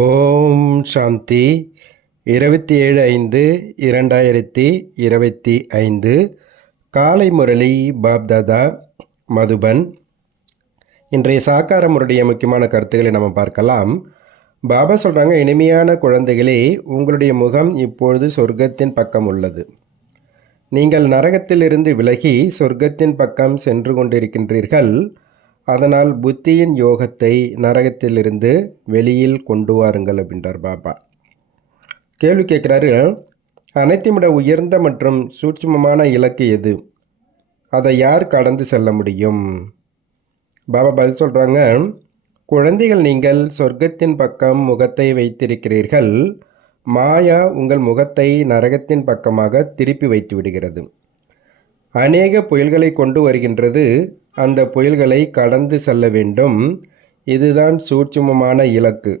ஓம் சாந்தி 27/5/2025 காலை முரளி பாப்தாதா மதுபன். இன்றைய சாக்கார முரளிய முக்கியமான கருத்துக்களை நம்ம பார்க்கலாம். பாபா சொல்கிறாங்க, இனிமையான குழந்தைகளே, உங்களுடைய முகம் இப்பொழுது சொர்க்கத்தின் பக்கம் உள்ளது. நீங்கள் நரகத்திலிருந்து விலகி சொர்க்கத்தின் பக்கம் சென்று கொண்டிருக்கின்றீர்கள். அதனால் புத்தியின் யோகத்தை நரகத்திலிருந்து வெளியில் கொண்டு வாருங்கள் அப்படின்றார் பாபா. கேள்வி கேட்குறாரு, அனைத்தையும் விட உயர்ந்த மற்றும் சூட்சுமமான இலக்கு எது? அதை யார் கடந்து செல்ல முடியும்? பாபா பதில் சொல்கிறாங்க, குழந்தைகள், நீங்கள் சொர்க்கத்தின் பக்கம் முகத்தை வைத்திருக்கிறீர்கள். மாயா உங்கள் முகத்தை நரகத்தின் பக்கமாக திருப்பி வைத்து விடுகிறது. அநேக புயல்களை கொண்டு வருகின்றது. அந்த புயல்களை கடந்து செல்ல வேண்டும். இதுதான் சூட்சுமமான இலக்கு.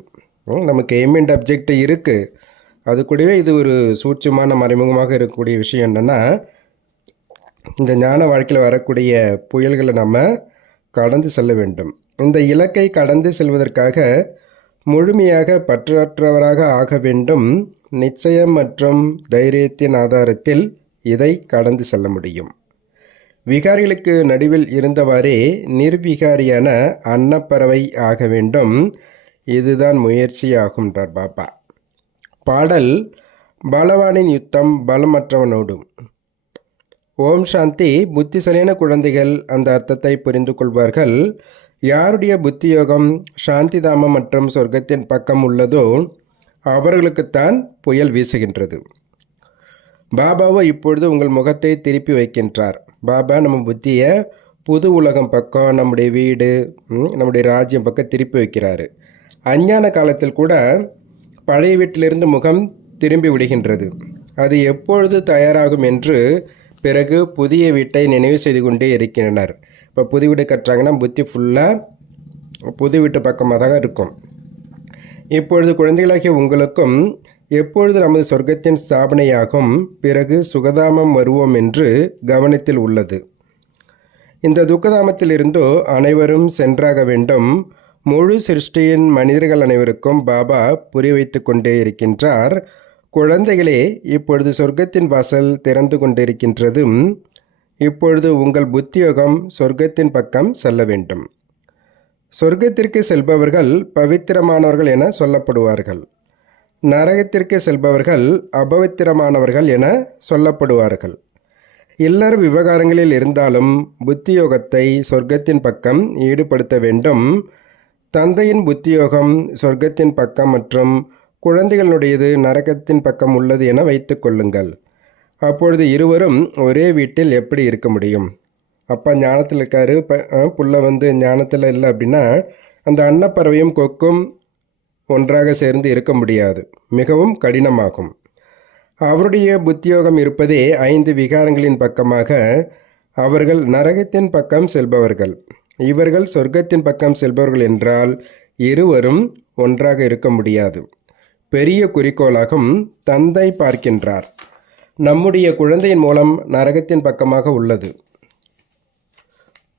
நமக்கு எய்ம் அண்ட் அப்ஜெக்ட் இருக்குது. அது கூடவே இது ஒரு சூட்சுமான மறைமுகமாக இருக்கக்கூடிய விஷயம் என்னென்னா, இந்த ஞான வாழ்க்கையில் வரக்கூடிய புயல்களை நம்ம கடந்து செல்ல வேண்டும். இந்த இலக்கை கடந்து செல்வதற்காக முழுமையாக பற்றற்றவராக ஆக வேண்டும். நிச்சயம் மற்றும் தைரியத்தின் ஆதாரத்தில் இதை கடந்து செல்ல முடியும். விகாரிகளுக்கு நடுவில் இருந்தவாறே நிர்விகாரியான அன்னப்பறவை ஆக வேண்டும். இதுதான் முயற்சியாகும்ன்றார் பாபா. பாடல் பலவானின் யுத்தம் பலமற்றவனோடு. ஓம் சாந்தி. புத்திசாலியான குழந்தைகள் அந்த அர்த்தத்தை புரிந்து கொள்வார்கள். யாருடைய புத்தியோகம் சாந்திதாமம் மற்றும் சொர்க்கத்தின் பக்கம் உள்ளதோ அவர்களுக்குத்தான் புயல் வீசுகின்றது. பாபாவோ இப்பொழுது உங்கள் முகத்தை திருப்பி வைக்கின்றார். பாபா நம்ம புத்தியை புது உலகம் பக்கம், நம்முடைய வீடு, நம்முடைய ராஜ்யம் பக்கம் திருப்பி வைக்கிறாரு. அஞ்ஞான காலத்தில் கூட பழைய வீட்டிலிருந்து முகம் திரும்பி விடுகின்றது. அது எப்பொழுது தயாராகும் என்று பிறகு புதிய வீட்டை நினைவு செய்து கொண்டே இருக்கின்றனர். இப்போ புது வீடு கட்டுறாங்கன்னா புத்தி ஃபுல்லாக புது வீட்டு பக்கமாக தான் இருக்கும். இப்பொழுது குழந்தைகளாகிய உங்களுக்கும் எப்பொழுது நமது சொர்க்கத்தின் ஸ்தாபனையாகும், பிறகு சுகதாமம் வருவோம் என்று கவனத்தில் உள்ளது. இந்த துக்கதாமத்திலிருந்தோ அனைவரும் சென்றாக வேண்டும். முழு சிருஷ்டியின் மனிதர்கள் அனைவருக்கும் பாபா புரிய வைத்து கொண்டே இருக்கின்றார். குழந்தைகளே, இப்பொழுது சொர்க்கத்தின் வாசல் திறந்து கொண்டிருக்கின்றது. இப்பொழுது உங்கள் புத்தியோகம் சொர்க்கத்தின் பக்கம் செல்ல வேண்டும். சொர்க்கத்திற்கு செல்பவர்கள் பவித்திரமானவர்கள் என சொல்லப்படுவார்கள். நரகத்திற்கு செல்பவர்கள் அபவித்திரமானவர்கள் என சொல்லப்படுவார்கள். இல்லற விவகாரங்களில் இருந்தாலும் புத்தியோகத்தை சொர்க்கத்தின் பக்கம் ஈடுபடுத்த வேண்டும். தந்தையின் புத்தியோகம் சொர்க்கத்தின் பக்கம் மற்றும் குழந்தைகளுடையது நரகத்தின் பக்கம் உள்ளது என வைத்து கொள்ளுங்கள். அப்பொழுது இருவரும் ஒரே வீட்டில் எப்படி இருக்க முடியும்? அப்பா ஞானத்தில் இருக்காரு, புள்ள ஞானத்தில் இல்லை அப்படின்னா அந்த அன்னப்பறவையும் கொக்கும் ஒன்றாக சேர்ந்து இருக்க முடியாது. மிகவும் கடினமாகும். அவருடைய புத்தியோகம் இருப்பதே 5 விகாரங்களின் பக்கமாக. அவர்கள் நரகத்தின் பக்கம் செல்பவர்கள். இவர்கள் சொர்க்கத்தின் பக்கம் செல்பவர்கள் என்றால் இருவரும் ஒன்றாக இருக்க முடியாது. பெரிய குறிக்கோளாகும். தந்தை பார்க்கின்றார். நம்முடைய குழந்தையின் மூலம் நரகத்தின் பக்கமாக உள்ளது.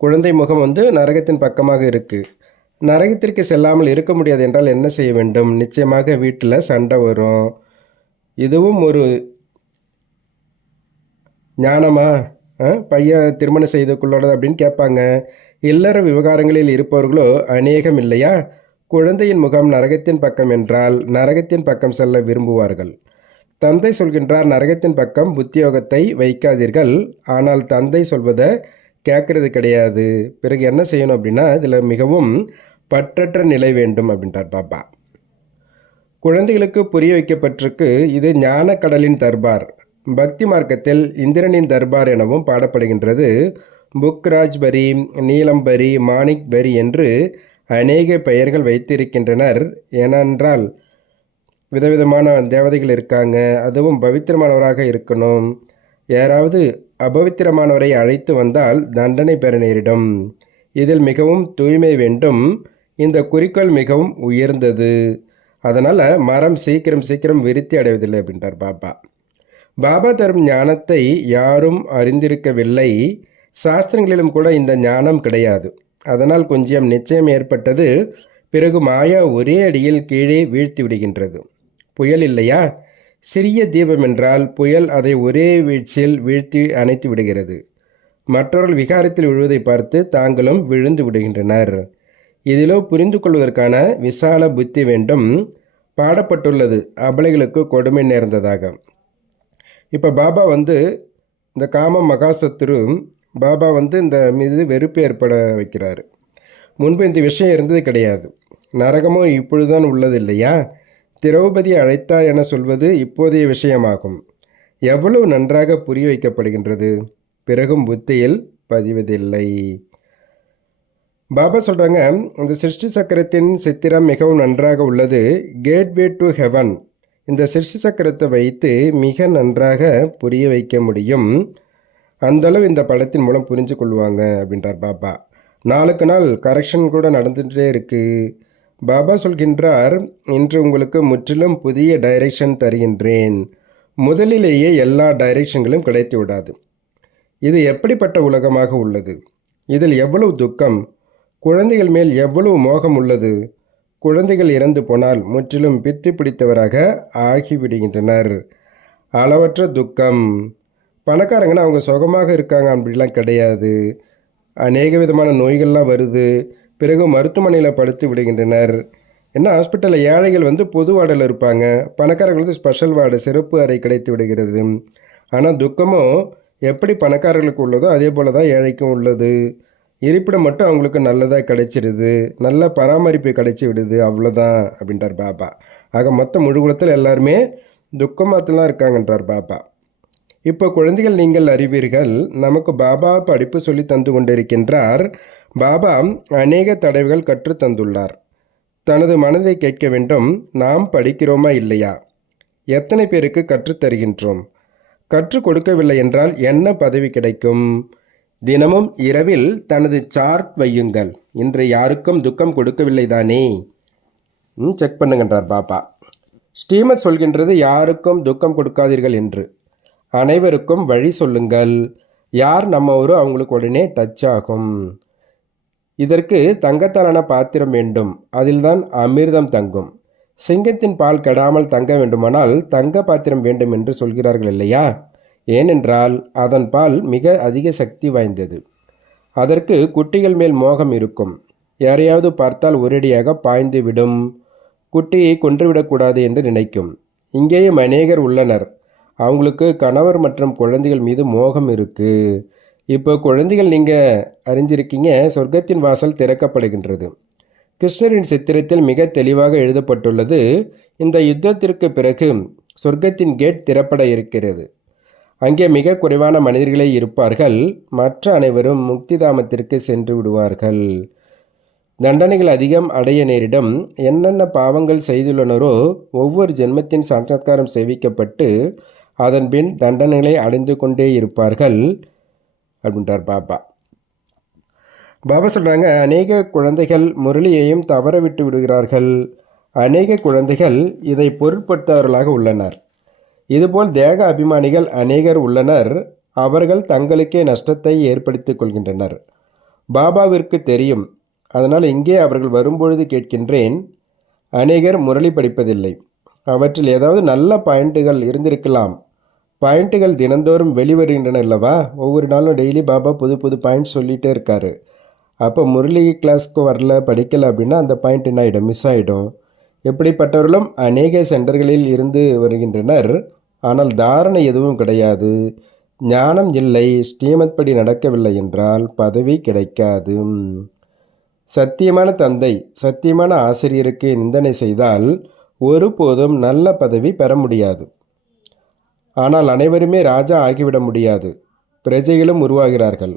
குழந்தை முகம் நரகத்தின் பக்கமாக இருக்குது. நரகத்திற்கு செல்லாமல் இருக்க முடியாது என்றால் என்ன செய்ய வேண்டும்? நிச்சயமாக வீட்டில் சண்டை வரும். இதுவும் ஒரு ஞானமா? பையன் திருமணம் செய்து கொள்ளோட அப்படின்னு கேட்பாங்க. இல்லற விவகாரங்களில் இருப்பவர்களோ அநேகம் இல்லையா? குழந்தையின் முகம் நரகத்தின் பக்கம் என்றால் நரகத்தின் பக்கம் செல்ல விரும்புவார்கள். தந்தை சொல்கின்றார், நரகத்தின் பக்கம் புத்தியோகத்தை வைக்காதீர்கள். ஆனால் தந்தை சொல்வதை கேட்கறது கிடையாது. பிறகு என்ன செய்யணும் அப்படின்னா, இதில் மிகவும் பற்றற்ற நிலை வேண்டும் அப்படின்றார் பாபா. குழந்தைகளுக்கு புரிய வைக்கப்பட்டிருக்கு. இது ஞான கடலின் தர்பார். பக்தி மார்க்கத்தில் இந்திரனின் தர்பார் எனவும் பாடப்படுகின்றது. புக்ராஜ்பரி, நீலம்பரி, மாணிக்பரி என்று அநேக பெயர்கள் வைத்திருக்கின்றனர். ஏனென்றால் விதவிதமான தேவதைகள் இருக்காங்க. அதுவும் பவித்திரமானவராக இருக்கணும். யாராவது அபவித்திரமானவரை அழைத்து வந்தால் தண்டனை பெற நேரிடும். இதில் மிகவும் தூய்மை வேண்டும். இந்த குறிக்கோள் மிகவும் உயர்ந்தது. அதனால் மரம் சீக்கிரம் விருத்தி அடைவதில்லை அப்படின்றார் பாபா. பாபா தரும் ஞானத்தை யாரும் அறிந்திருக்கவில்லை. சாஸ்திரங்களிலும் கூட இந்த ஞானம் கிடையாது. அதனால் கொஞ்சம் நிச்சயம் ஏற்பட்டது. பிறகு மாயா ஒரே அடியில் கீழே வீழ்த்தி விடுகின்றது. புயல் இல்லையா? சிறிய தீபம் என்றால் புயல் அதை ஒரே வீழ்ச்சியில் வீழ்த்தி அணைத்து விடுகிறது. மற்றவர்கள் விகாரத்தில் விழுவதை பார்த்து தாங்களும் விழுந்து விடுகின்றனர். இதிலோ புரிந்து கொள்வதற்கான விசால புத்தி வேண்டும். பாடப்பட்டுள்ளது அபலைகளுக்கு கொடுமை நேர்ந்ததாக. இப்போ பாபா இந்த காம மகாசத்துரு பாபா இந்த மீது வெறுப்பு ஏற்பட வைக்கிறார். முன்பு இந்த விஷயம் இருந்தது கிடையாது. நரகமோ இப்பொழுதுதான் உள்ளது இல்லையா? திரௌபதி அழைத்தார் என சொல்வது இப்போதைய விஷயமாகும். எவ்வளவு நன்றாக புரிய வைக்கப்படுகின்றது, பிறகும் புத்தியில் பதிவதில்லை. பாபா சொல்கிறாங்க, இந்த சிருஷ்டி சக்கரத்தின் சித்திரம் மிகவும் நன்றாக உள்ளது. Gateway to heaven. இந்த சிருஷ்டி சக்கரத்தை வைத்து மிக நன்றாக புரிய வைக்க முடியும். அந்தளவு இந்த படத்தின் மூலம் புரிஞ்சு கொள்வாங்க அப்படின்றார் பாபா. நாளுக்கு நாள் கரெக்ஷன் கூட நடந்துகிட்டே இருக்குது. பாபா சொல்கின்றார், இன்று உங்களுக்கு முற்றிலும் புதிய டைரெக்ஷன் தருகின்றேன். முதலிலேயே எல்லா டைரெக்ஷன்களும் கிடைத்து விடாது. இது எப்படிப்பட்ட உலகமாக உள்ளது? இதில் எவ்வளவு துக்கம், குழந்தைகள் மேல் எவ்வளவு மோகம் உள்ளது. குழந்தைகள் இறந்து போனால் முற்றிலும் பித்து பிடித்தவராக ஆகிவிடுகின்றனர். அளவற்ற துக்கம். பணக்காரங்கன்னா அவங்க சுகமாக இருக்காங்க அப்படிலாம் கிடையாது. அநேக விதமான நோய்கள்லாம் வருது. பிறகு மருத்துவமனையில் படுத்து விடுகின்றனர். என்ன ஹாஸ்பிட்டலில் ஏழைகள் பொது வார்டில் இருப்பாங்க, பணக்காரர்கள் ஸ்பெஷல் வார்டு சிறப்பு அறை கிடைத்து விடுகிறது. ஆனால் துக்கமும் எப்படி பணக்காரர்களுக்கு உள்ளதோ அதே போல் தான் ஏழைக்கும் உள்ளது. இருப்பிடம் மட்டும் அவங்களுக்கு நல்லதாக கிடைச்சிடுது, நல்ல பராமரிப்பு கிடைச்சி விடுது, அவ்வளோதான் அப்படின்றார் பாபா. ஆக மொத்த முழு குலத்தில் எல்லாருமே துக்கமாகத்தான் இருக்காங்கன்றார் பாபா. இப்போ குழந்தைகள், நீங்கள் அறிவீர்கள், நமக்கு பாபா படிப்பு சொல்லி தந்து கொண்டிருக்கின்றார். பாபா அநேக தடவைகள் கற்று தந்துள்ளார். தனது மனதை கேட்க வேண்டும், நாம் படிக்கிறோமா இல்லையா? எத்தனை பேருக்கு கற்றுத்தருகின்றோம்? கற்றுக் கொடுக்கவில்லை என்றால் என்ன பதவி கிடைக்கும்? தினமும் இரவில் தனது சார்ட் வையுங்கள். இன்று யாருக்கும் துக்கம் கொடுக்கவில்லை தானே? செக் பண்ணுங்கன்றார் பாபா. ஸ்ரீமத் சொல்கின்றது, யாருக்கும் துக்கம் கொடுக்காதீர்கள் என்று. அனைவருக்கும் வழி சொல்லுங்கள். யார் நம்மவரோ அவங்களுக்கு உடனே டச் ஆகும். இதற்கு தங்கத்தாலான பாத்திரம் வேண்டும், அதில்தான் அமிர்தம் தங்கும். சிங்கத்தின் பால் கெடாமல் தங்க வேண்டுமானால் தங்க பாத்திரம் வேண்டும் என்று சொல்கிறார்கள் இல்லையா? ஏனென்றால் அதன் பால் மிக அதிக சக்தி வாய்ந்தது. அதற்கு குட்டிகள் மேல் மோகம் இருக்கும். யாரையாவது பார்த்தால் ஒரேடியாக பாய்ந்து விடும். குட்டியை கொன்றுவிடக்கூடாது என்று நினைக்கும். இங்கேயும் அநேகர் உள்ளனர். அவங்களுக்கு கணவர் மற்றும் குழந்தைகள் மீது மோகம் இருக்குது. இப்போ குழந்தைகள், நீங்கள் அறிஞ்சிருக்கீங்க, சொர்க்கத்தின் வாசல் திறக்கப்படுகின்றது. கிருஷ்ணரின் சித்திரத்தில் மிக தெளிவாக எழுதப்பட்டுள்ளது, இந்த யுத்தத்திற்கு பிறகு சொர்க்கத்தின் கேட் திறப்பட இருக்கிறது. அங்கே மிக குறைவான மனிதர்களே இருப்பார்கள். மற்ற அனைவரும் முக்திதாமத்திற்கு சென்று விடுவார்கள். தண்டனைகள் அதிகம் அடைய நேரிடும். என்னென்ன பாவங்கள் செய்துள்ளனரோ ஒவ்வொரு ஜென்மத்தின் சாட்சாத்காரம் சேவிக்கப்பட்டு அதன் பின் தண்டனைகளை அடைந்து கொண்டே இருப்பார்கள் அப்படின்றார் பாபா. பாபா சொல்கிறாங்க, அநேக குழந்தைகள் முரளியையும் தவற விட்டு விடுகிறார்கள். அநேக குழந்தைகள் இதை பொருட்படுத்தவர்களாக உள்ளனர். இதுபோல் தேக அபிமானிகள் அநேகர் உள்ளனர். அவர்கள் தங்களுக்கே நஷ்டத்தை ஏற்படுத்திக் கொள்கின்றனர். பாபாவிற்கு தெரியும். அதனால் இங்கே அவர்கள் வரும்பொழுது கேட்கின்றேன், அநேகர் முரளி படிப்பதில்லை. அவற்றில் ஏதாவது நல்ல பாயிண்ட்டுகள் இருந்திருக்கலாம். பாயிண்ட்டுகள் தினந்தோறும் வெளிவருகின்றன அல்லவா? ஒவ்வொரு நாளும் டெய்லி பாபா புது புது பாயிண்ட் சொல்லிகிட்டே இருக்காரு. அப்போ முரளி கிளாஸ்க்கு வரல, படிக்கலை அப்படின்னா அந்த பாயிண்ட் என்ன ஆகிடும்? மிஸ் ஆகிடும். எப்படிப்பட்டவர்களும் அநேக சென்டர்களில் இருந்து வருகின்றனர். ஆனால் தாரணை எதுவும் கிடையாது. ஞானம் இல்லை. ஸ்ரீமத் படி நடக்கவில்லை என்றால் பதவி கிடைக்காது. சத்தியமான தந்தை சத்தியமான ஆசிரியருக்கு நிந்தனை செய்தால் ஒருபோதும் நல்ல பதவி பெற முடியாது. ஆனால் அனைவருமே ராஜா ஆகிவிட முடியாது. பிரஜைகளும் உருவாகிறார்கள்.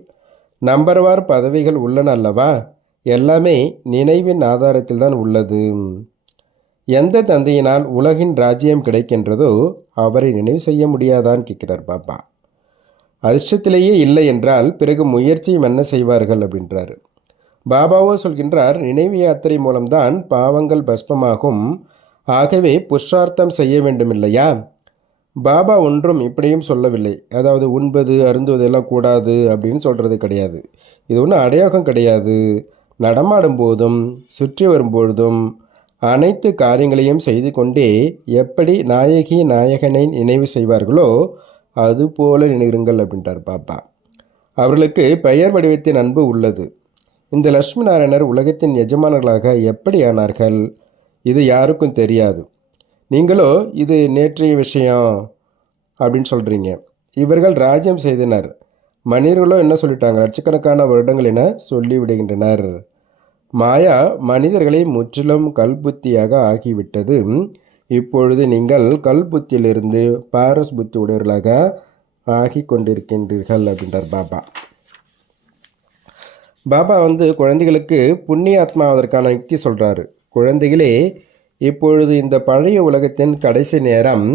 நம்பர்வார் பதவிகள் உள்ளன அல்லவா? எல்லாமே நினைவின் ஆதாரத்தில் தான் உள்ளது. எந்த தந்தையினால் உலகின் ராஜ்யம் கிடைக்கின்றதோ அவரை நினைவு செய்ய முடியாதான்னு கேட்கிறார் பாபா. அதிர்ஷ்டத்திலேயே இல்லை என்றால் பிறகு முயற்சியும் என்ன செய்வார்கள் அப்படின்றாரு. பாபாவோ சொல்கின்றார், நினைவு யாத்திரை மூலம்தான் பாவங்கள் பஸ்பமாகும். ஆகவே புருஷார்த்தம் செய்ய வேண்டும் இல்லையா? பாபா ஒன்றும் இப்படியும் சொல்லவில்லை. அதாவது உண்பது அருந்துவதெல்லாம் கூடாது அப்படின்னு சொல்கிறது கிடையாது. இது ஒன்றும் அடையாகம் கிடையாது. நடமாடும் போதும் சுற்றி வரும்பொழுதும் அனைத்து காரியங்களையும் செய்து கொண்டே எப்படி நாயகி நாயகனை நினைவு செய்வார்களோ அதுபோல நினைவுங்கள் அப்படின்றார் பாப்பா. அவர்களுக்கு பெயர் வடிவத்தின் அன்பு உள்ளது. இந்த லட்சுமி நாராயணர் உலகத்தின் எஜமானர்களாக எப்படி ஆனார்கள்? இது யாருக்கும் தெரியாது. நீங்களோ இது நேற்றைய விஷயம் அப்படின்னு சொல்கிறீங்க. இவர்கள் ராஜ்யம் செய்தனர், மனிதர்களோ என்ன சொல்லிட்டாங்க? லட்சக்கணக்கான வருடங்கள் என சொல்லிவிடுகின்றனர். மாயா மனிதர்களை முற்றிலும் கல்புத்தியாக ஆகிவிட்டது. இப்பொழுது நீங்கள் கல்புத்தியிலிருந்து பாரஸ் புத்தி உடையவர்களாக ஆகி கொண்டிருக்கின்றீர்கள் அப்படின்றார் பாபா. பாபா குழந்தைகளுக்கு புண்ணிய ஆத்மாவதற்கான யுக்தி சொல்கிறாரு. குழந்தைகளே, இப்பொழுது இந்த பழைய உலகத்தின் கடைசி நேரம்.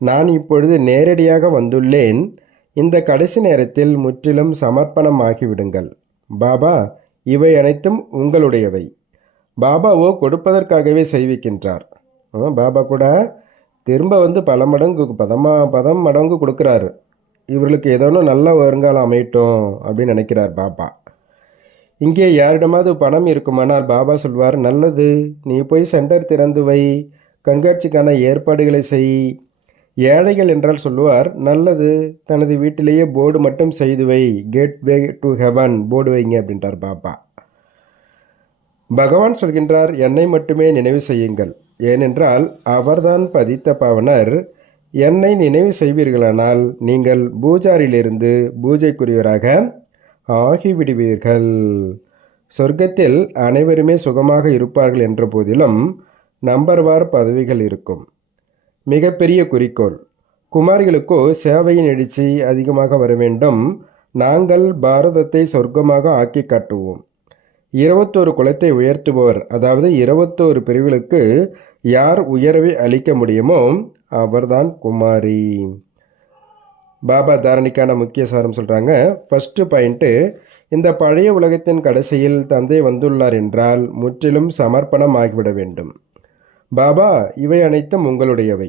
நான் இப்பொழுது நேரடியாக வந்துள்ளேன். இந்த கடைசி நேரத்தில் முற்றிலும் சமர்ப்பணம் ஆகிவிடுங்கள். பாபா, இவை அனைத்தும் உங்களுடையவை. பாபாவோ கொடுப்பதற்காகவே செய்விக்கின்றார். பாபா கூட திரும்ப பல மடங்கு பதம் மடங்கு கொடுக்குறாரு. இவர்களுக்கு ஏதோ நல்ல வருங்காலம் அமையட்டும் அப்படின்னு நினைக்கிறார் பாபா. இங்கே யாரிடமாவது பணம் இருக்குமானால் பாபா சொல்வார், நல்லது, நீ போய் சென்டர் திறந்து வை, கண்காட்சிக்கான ஏற்பாடுகளை செய். ஏழைகள் என்றால் சொல்லுவார், நல்லது, தனது வீட்டிலேயே போர்டு மட்டும் செய்து வை, gate way to heaven board வைங்க அப்படின்றார் பாபா. பகவான் சொல்கின்றார், என்னை மட்டுமே நினைவு செய்யுங்கள், ஏனென்றால் அவர்தான் பதித்த பாவனர். என்னை நினைவு செய்வீர்களானால் நீங்கள் பூஜாரிலிருந்து பூஜைக்குரியவராக ஆகிவிடுவீர்கள். சொர்க்கத்தில் அனைவருமே சுகமாக இருப்பார்கள் என்ற போதிலும் நம்பர்வார் பதவிகள் இருக்கும். மிகப்பெரிய குறிக்கோள். குமாரிகளுக்கோ சேவையின் எழுச்சி அதிகமாக வர வேண்டும். நாங்கள் பாரதத்தை சொர்க்கமாக ஆக்கி காட்டுவோம். 21 குலத்தை உயர்த்துபவர், அதாவது 21 பிரிவுகளுக்கு யார் உயர்வை அளிக்க முடியுமோ அவர்தான் குமாரி. பாபா தாரணிக்கான முக்கிய சாரம் சொல்கிறாங்க. ஃபஸ்ட்டு பாயிண்ட்டு, இந்த பழைய உலகத்தின் கடைசியில் தந்தை வந்துள்ளார் என்றால் முற்றிலும் சமர்ப்பணம் ஆகிவிட வேண்டும். பாபா, இவை அனைத்தும் உங்களுடையவை.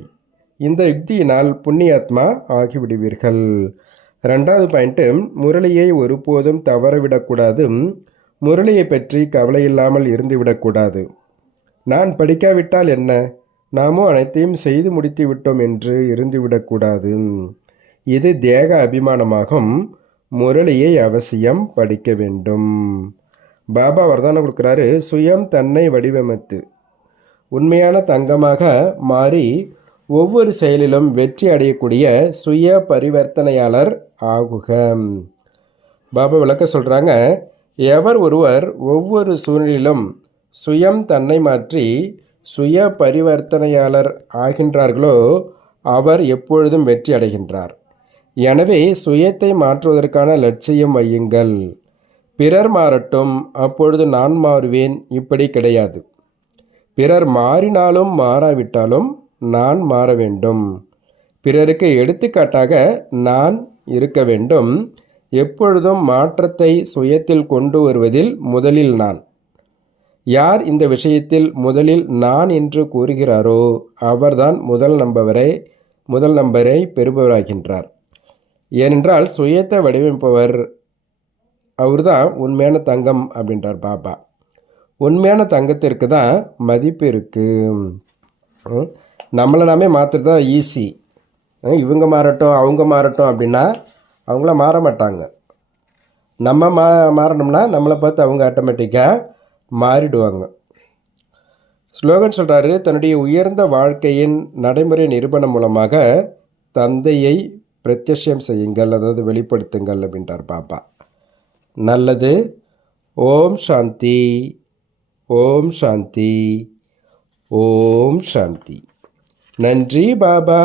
இந்த யுக்தியினால் புண்ணியாத்மா ஆகிவிடுவீர்கள். 2வது பாயிண்ட்டு, முரளியை ஒருபோதும் தவறவிடக்கூடாது. முரளியை பற்றி கவலையில்லாமல் இருந்துவிடக்கூடாது. நான் படிக்காவிட்டால் என்ன, நாமோ அனைத்தையும் செய்து முடித்து விட்டோம் என்று இருந்துவிடக்கூடாது. இது தேக அபிமானமாகும். முரளியை அவசியம் படிக்க வேண்டும். பாபா வரதானம் கொடுக்குறாரு, சுயம் தன்னை வடிவமைத்து உண்மையான தங்கமாக மாறி ஒவ்வொரு செயலிலும் வெற்றி அடையக்கூடிய சுய பரிவர்த்தனையாளர் ஆகுக. பாபா விளக்க சொல்கிறாங்க, எவர் ஒருவர் ஒவ்வொரு சூழ்நிலையிலும் சுயம் தன்னை மாற்றி சுய பரிவர்த்தனையாளர் ஆகின்றார்களோ அவர் எப்பொழுதும் வெற்றி அடைகின்றார். எனவே சுயத்தை மாற்றுவதற்கான லட்சியம் வையுங்கள். பிறர் மாறட்டும், அப்பொழுது நான் மாறுவேன், இப்படி கிடையாது. பிறர் மாறினாலும் மாறாவிட்டாலும் நான் மாற வேண்டும். பிறருக்கு எடுத்துக்காட்டாக நான் இருக்க வேண்டும். எப்பொழுதும் மாற்றத்தை சுயத்தில் கொண்டு வருவதில் முதலில் நான். யார் இந்த விஷயத்தில் முதலில் நான் என்று கூறுகிறாரோ அவர்தான் முதல் நம்பரை பெறுபவராகின்றார். ஏனென்றால் சுயத்தை வடிவமைப்பவர் அவர்தான் உண்மையான தங்கம் அப்படின்றார் பாபா. உண்மையான தங்கத்திற்கு தான் மதிப்பு இருக்குது. நம்மளை நாமே மாற்றுறது தான் ஈஸி. இவங்க மாறட்டும் அவங்க மாறட்டும் அப்படின்னா அவங்கள மாற மாட்டாங்க. நம்ம மாறணும்னா நம்மளை பார்த்து அவங்க ஆட்டோமேட்டிக்காக மாறிடுவாங்க. ஸ்லோகன் சொல்கிறாரு, தன்னுடைய உயர்ந்த வாழ்க்கையின் நடைமுறை நிரூபணம் மூலமாக தந்தையை பிரத்யட்சம் செய்யுங்கள், அதாவது வெளிப்படுத்துங்கள் அப்படின்றார் பாபா. நல்லது. ஓம் சாந்தி, ஓம் சாந்தி, ஓம் சாந்தி. நன்றி பாபா.